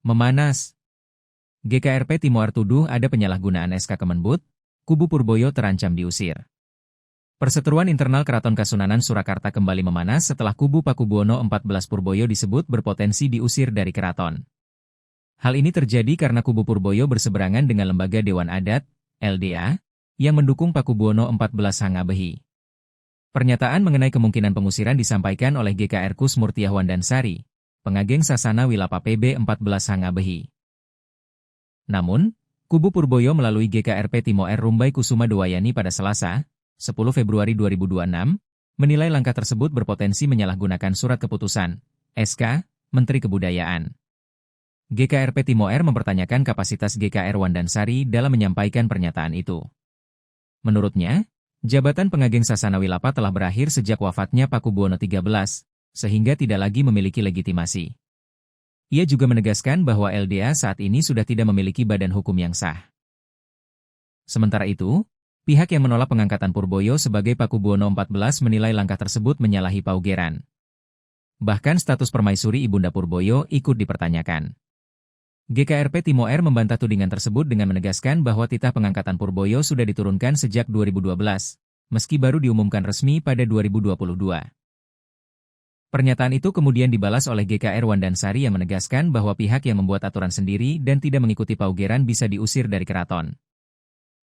Memanas. GKRP Timoer tuduh ada penyalahgunaan SK Kemenbud, kubu Purboyo terancam diusir. Perseteruan internal Keraton Kasunanan Surakarta kembali memanas setelah kubu Pakubuwono XIV Purboyo disebut berpotensi diusir dari keraton. Hal ini terjadi karena kubu Purboyo berseberangan dengan Lembaga Dewan Adat, LDA, yang mendukung Pakubuwono XIV Hangabehi. Pernyataan mengenai kemungkinan pengusiran disampaikan oleh GKR Kus Murtiah Wandansari, pengageng Sasana Wilapa PB 14 Hangabehi. Namun, kubu Purboyo melalui GKRP Timoer Rumbai Kusuma Dewayani pada Selasa, 10 Februari 2026, menilai langkah tersebut berpotensi menyalahgunakan surat keputusan, SK, Menteri Kebudayaan. GKRP Timoer mempertanyakan kapasitas GKR Wandansari dalam menyampaikan pernyataan itu. Menurutnya, jabatan pengageng Sasana Wilapa telah berakhir sejak wafatnya Pakubuwono XIII, sehingga tidak lagi memiliki legitimasi. Ia juga menegaskan bahwa LDA saat ini sudah tidak memiliki badan hukum yang sah. Sementara itu, pihak yang menolak pengangkatan Purboyo sebagai Pakubuwono XIV menilai langkah tersebut menyalahi paugeran. Bahkan status permaisuri Ibunda Purboyo ikut dipertanyakan. GKRP Timoer membantah tudingan tersebut dengan menegaskan bahwa titah pengangkatan Purboyo sudah diturunkan sejak 2012, meski baru diumumkan resmi pada 2022. Pernyataan itu kemudian dibalas oleh GKR Wandansari yang menegaskan bahwa pihak yang membuat aturan sendiri dan tidak mengikuti paugeran bisa diusir dari keraton.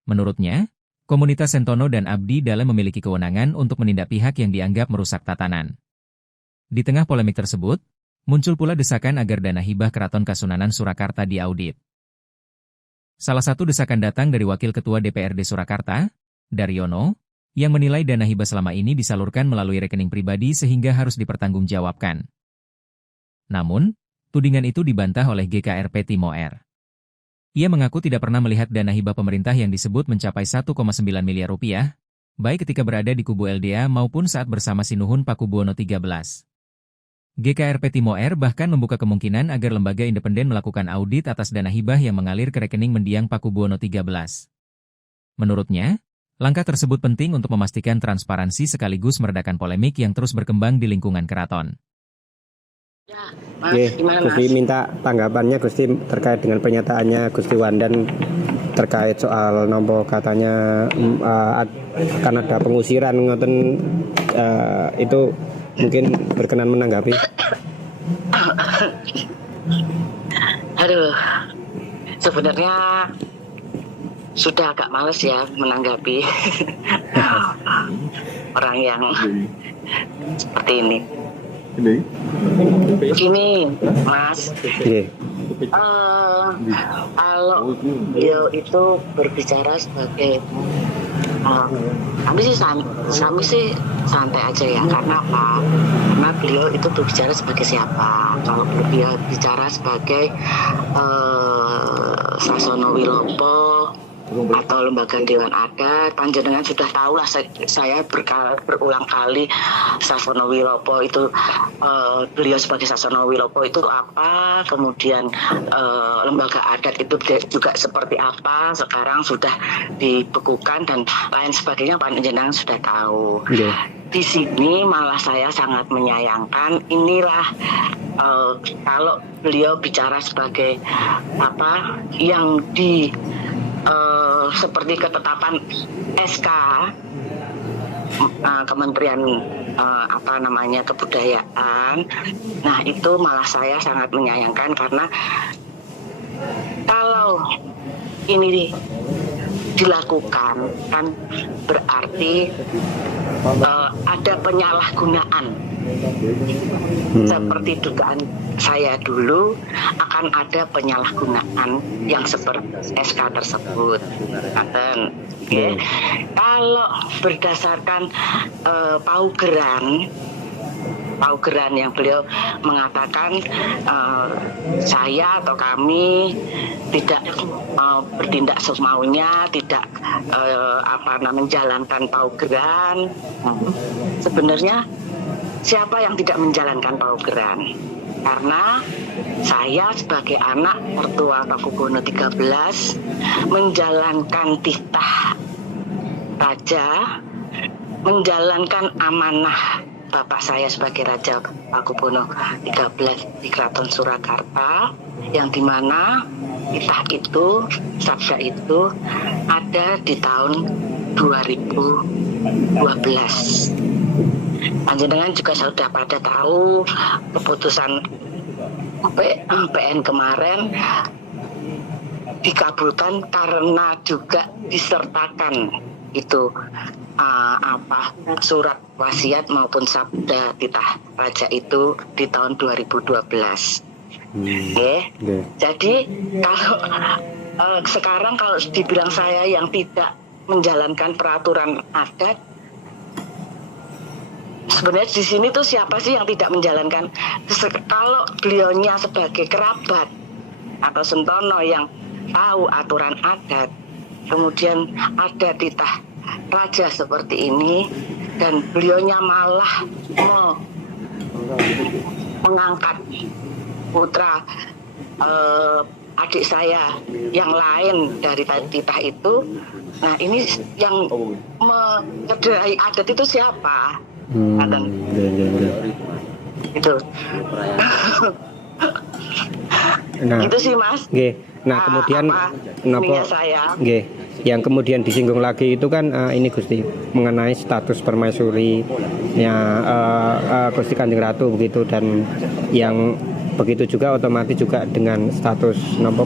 Menurutnya, komunitas Sentono dan Abdi Dalam memiliki kewenangan untuk menindak pihak yang dianggap merusak tatanan. Di tengah polemik tersebut, muncul pula desakan agar dana hibah Keraton Kasunanan Surakarta diaudit. Salah satu desakan datang dari Wakil Ketua DPRD Surakarta, Daryono, yang menilai dana hibah selama ini disalurkan melalui rekening pribadi sehingga harus dipertanggungjawabkan. Namun, tudingan itu dibantah oleh GKRP Timoer. Ia mengaku tidak pernah melihat dana hibah pemerintah yang disebut mencapai 1,9 miliar rupiah, baik ketika berada di kubu LDA maupun saat bersama Sinuhun Pakubuwono XIII. GKRP Timoer bahkan membuka kemungkinan agar lembaga independen melakukan audit atas dana hibah yang mengalir ke rekening mendiang Pakubuwono XIII. Menurutnya, langkah tersebut penting untuk memastikan transparansi sekaligus meredakan polemik yang terus berkembang di lingkungan keraton. Ya, Mas, gimana, Mas? Gusti minta tanggapannya Gusti terkait dengan pernyataannya Gusti Wandan terkait soal nompo katanya akan ada pengusiran ngoten, itu mungkin berkenan menanggapi. Aduh, sebenarnya sudah agak males ya menanggapi orang yang seperti ini. Begini, Mas. Kalau beliau itu berbicara sebagai kami sih santai aja ya. Karena apa? Karena beliau itu berbicara sebagai siapa? Kalau beliau bicara sebagai Sasono Wilopo atau lembaga Dewan Adat, panjenengan sudah tahu lah, saya berulang kali Sasono Wilopo itu, beliau sebagai Sasono Wilopo itu apa, kemudian lembaga adat itu juga seperti apa, sekarang sudah dibekukan dan lain sebagainya, panjenengan sudah tahu. Di sini malah saya sangat menyayangkan, inilah kalau beliau bicara sebagai apa yang seperti ketetapan SK Kementerian Kebudayaan. Nah, itu malah saya sangat menyayangkan karena kalau ini dilakukan kan berarti ada penyalahgunaan. Seperti dugaan saya dulu akan ada penyalahgunaan yang seperti SK tersebut. Kalau berdasarkan paugeran yang beliau mengatakan saya atau kami tidak bertindak semaunya, tidak menjalankan paugeran. Sebenarnya siapa yang tidak menjalankan paugeran? Karena saya sebagai anak mertua Pakubuwono XIII menjalankan titah raja, menjalankan amanah bapak saya sebagai Raja Pakubono 13 di Keraton Surakarta, yang dimana titah itu, sabda itu ada di tahun 2012. Panjenengan juga sudah pada tahu keputusan PN kemarin dikabulkan karena juga disertakan itu surat wasiat maupun sabda titah raja itu di tahun 2012. Jadi kalau sekarang kalau dibilang saya yang tidak menjalankan peraturan adat, sebenarnya di sini tuh siapa sih yang tidak menjalankan? Kalau beliaunya sebagai kerabat atau sentono yang tahu aturan adat, kemudian ada titah raja seperti ini, dan beliaunya malah mengangkat putra adik saya yang lain dari titah itu. Nah, ini yang mencederai adat itu siapa? Itu. Nah, itu sih Mas. Nah kemudian yang kemudian disinggung lagi itu kan ini Gusti, mengenai status permaisurinya Gusti Kanjeng Ratu begitu, dan yang begitu juga otomatis juga dengan status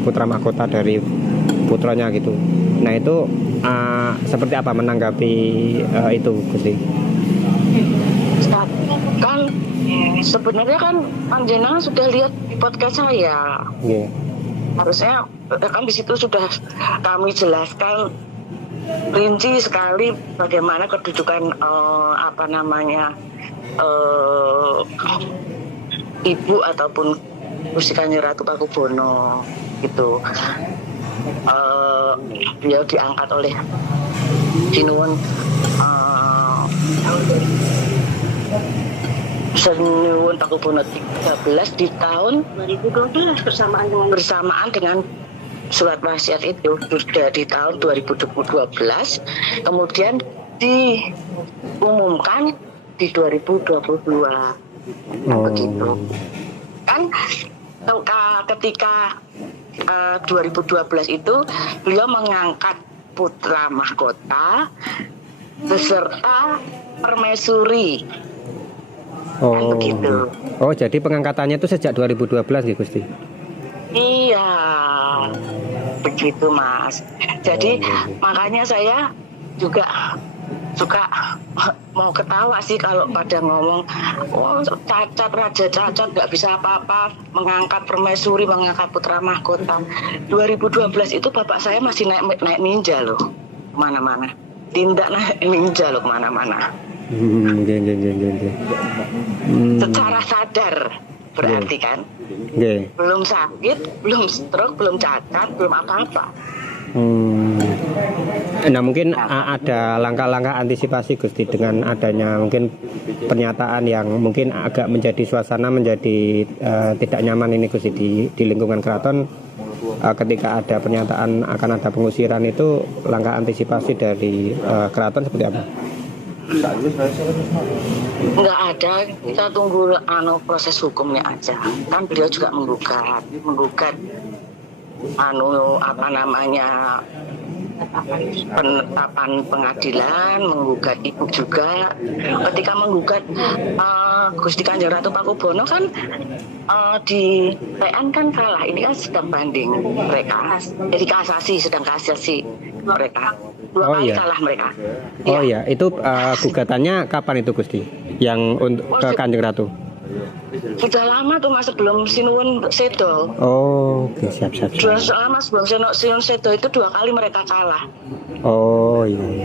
putra mahkota dari putranya gitu. Nah itu seperti apa menanggapi itu Gusti? Kan sebenarnya kan panjenengan sudah lihat di podcast saya. Harusnya kan di situ sudah kami jelaskan rinci sekali bagaimana kedudukan ibu ataupun Gusti Kanjeng Ratu Pakubono gitu. Beliau diangkat oleh Sinuwun Sinuwun Pakubono 13 di tahun 2012 bersamaan dengan surat wasiat itu sudah di tahun 2012, kemudian diumumkan di 2022. Begitu kan, ketika 2012 itu beliau mengangkat putra mahkota beserta permaisuri. Begitu. Jadi pengangkatannya itu sejak 2012 ya Gusti? Iya, begitu Mas. Jadi makanya saya juga suka mau ketawa sih kalau pada ngomong cacat, raja cacat, nggak bisa apa-apa, mengangkat permaisuri, mengangkat putra mahkota. 2012 itu bapak saya masih naik ninja loh kemana-mana, tindak naik ninja loh kemana-mana. Secara sadar berarti kan, belum sakit, belum stroke, belum cacat, belum apa-apa. Nah mungkin ada langkah-langkah antisipasi Gusti dengan adanya mungkin pernyataan yang mungkin agak menjadi suasana menjadi tidak nyaman ini Gusti di lingkungan keraton, ketika ada pernyataan akan ada pengusiran, itu langkah antisipasi dari keraton seperti apa? Nggak ada, kita tunggu proses hukumnya aja. Kan beliau juga menggugat penetapan pengadilan, menggugat ibu juga. Ketika menggugat Gusti Kanjeng Ratu Pakubono kan di PN kan kalah, ini kan sedang banding mereka, jadi kasasi, sedang kasasi mereka. Dua kali kalah mereka. Itu gugatannya kapan itu Gusti? Yang untuk ke Kanjeng Ratu? Sudah lama tuh Mas, sebelum Sinuwun sedo. Siap. Sudah lama sebelum Sinuwun sedo itu 2 kali mereka kalah. Iya.